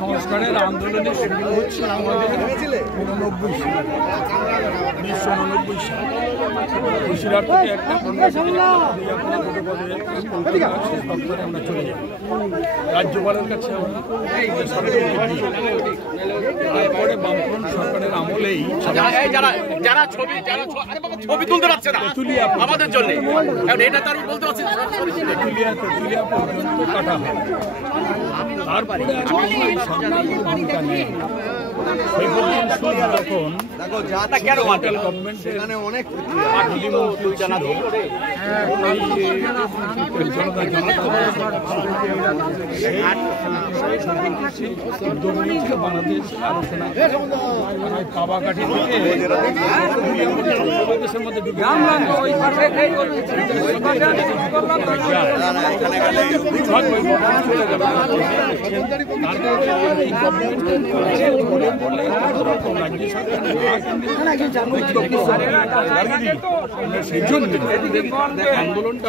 সংস্কারের আন্দোলনে শুরু হচ্ছে আমাদের 1999 সাল বসিরহাট থেকে একটা আমরা চলে যাই রাজ্যপালের কাছে। তারপরে বামফ্রন্ট সরকারের আমলেই যারা ছবি তুলতে পারছে না আমাদের জন্য এটা তো আমি বলতে পারছি তেঁতুলিয়া পর্যন্ত কাটা হয়। তারপরে ভূমিকা নেই। যখন সেন্ট্রাল গভর্নমেন্টের বাংলাদেশ আলোচনা কাবাকাঠি থেকে বাংলাদেশের মধ্যে সেই জন্য আন্দোলনটা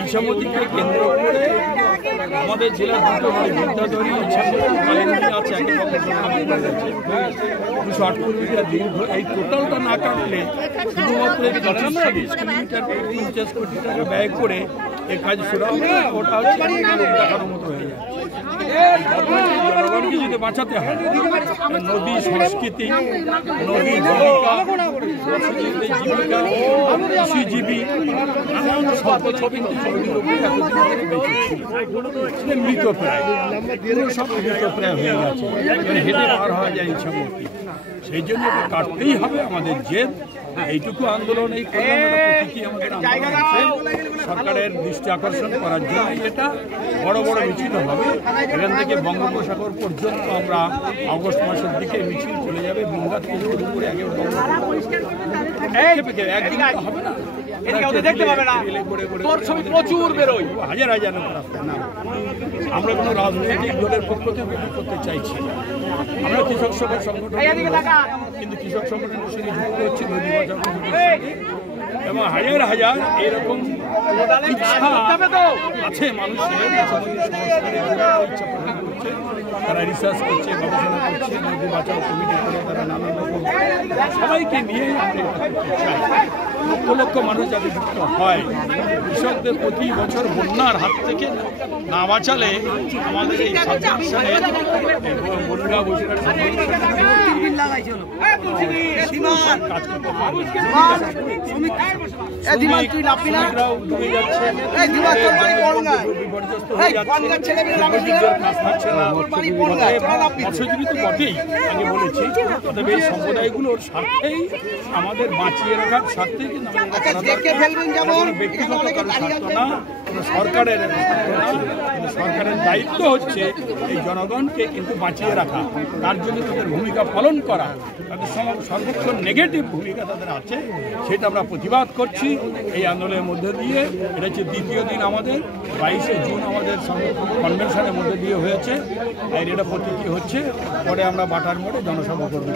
ইচ্ছামতিকে কেন্দ্র করে আমাদের জেলার বিদ্যাধরী আছে 258 দীর্ঘ এই টোটালটা না কাটলে শুধুমাত্র 50 কোটি টাকা ব্যয় করে এই কাজ শুরু হবে। ওটা হচ্ছে দেখানোর মতো হয়ে যায়। জনগণকে যদি বাঁচাতে হয় নদী সংস্কৃতি, নদী জীবিকা, কৃষিজীবী নানান সম্পদ কিন্তু নদীর উপরে এতদিন মৃত প্রায় সব মৃত প্রায় হয়ে গেছে। হেঁটে পার হওয়া যায় ইচ্ছামতি। সেই জন্য এটা কাটতেই হবে আমাদের জেদ। এইটুকু আন্দোলন এই প্রতীকী আমাদের সরকারের দৃষ্টি আকর্ষণ করার জন্য এটা বড় বড় মিছিল হবে। এখান থেকে বঙ্গোপসাগর পর্যন্ত আমরা আগস্ট মাসের দিকে মিছিল চলে যাবে। বঙ্গা থেকে শুরু করে একদিন হবে না, প্রচুর বেরোয় হাজার হাজার রাস্তায় না। আমরা কোনো রাজনৈতিক দলের পক্ষ থেকে করতে চাইছি না। আমরা কৃষক সভার সংগঠন, কিন্তু কৃষক সংগঠনের সঙ্গে যুক্ত হচ্ছে নদী বাঁচাও এবং হাজার হাজার এরকম ইচ্ছা আছে মানুষের ইচ্ছা প্রকাশ করছে। তারা রিসার্চ করছে, গবেষণা করছে, নদী বাঁচাও কমিটি করে তারা নানান রকম সবাইকে নিয়ে আমরা চাই। লক্ষ লক্ষ মানুষ যাতে যুক্ত হয়। কৃষকদের প্রতি বছর বন্যার হাত থেকে না বাঁচালে আমাদের এই সাবজেকশনের বন্যা বসিরহাট কাজ করতে পারবে। মৎস্যজীবী তো বটেই, আগে বলেছি। তবে এই সম্প্রদায়গুলোর স্বার্থেই আমাদের বাঁচিয়ে রাখার স্বার্থেই কিন্তু ব্যক্তিগত স্বার্থ না, সরকারের সরকারের দায়িত্ব হচ্ছে এই জনগণকে কিন্তু বাঁচিয়ে রাখা। তার জন্য তাদের ভূমিকা পালন করা, তাদের সর্বোচ্চ নেগেটিভ ভূমিকা তাদের আছে, সেটা আমরা প্রতিবাদ করছি এই আন্দোলনের মধ্যে দিয়ে। এটা হচ্ছে দ্বিতীয় দিন আমাদের 22শে জুন আমাদের কনভেনশনের মধ্যে দিয়ে হয়েছে। আর এটা প্রতীকী হচ্ছে। পরে আমরা বাটার মোড়ে জনসভা করব।